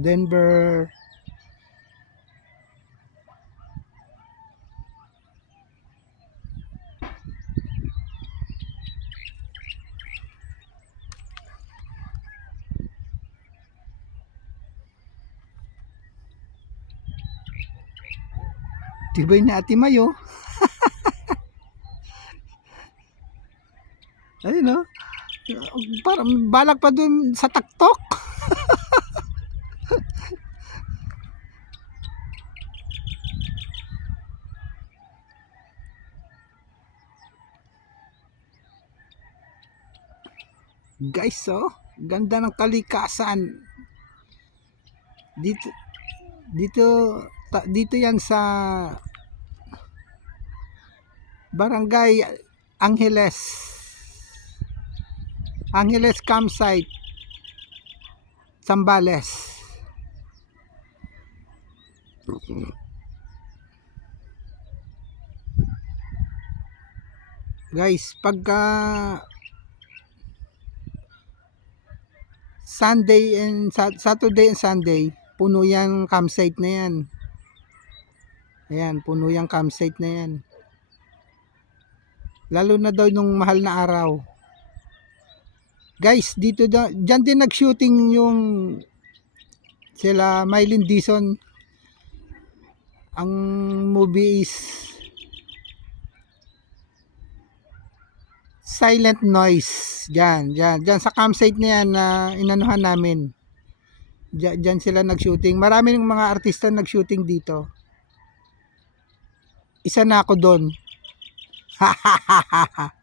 Denver. Tibay na Ate Mayo. Ayun o. Parang balak pa dun sa taktok. Guys, oh, ganda ng kalikasan. Dito yan sa Barangay Angeles Campsite, Zambales. Guys, pagka Saturday and Sunday, puno yung campsite na yan. Ayan, puno yung campsite na yan. Lalo na daw nung mahal na araw. Guys, dyan din nag-shooting yung sila Mylene Dizon. Ang movie is Silent Noise. Dyan sa campsite na yan na inanuhan namin. Dyan sila nag-shooting. Marami ng mga artista nag-shooting dito. Isa na ako doon. Ha ha ha ha.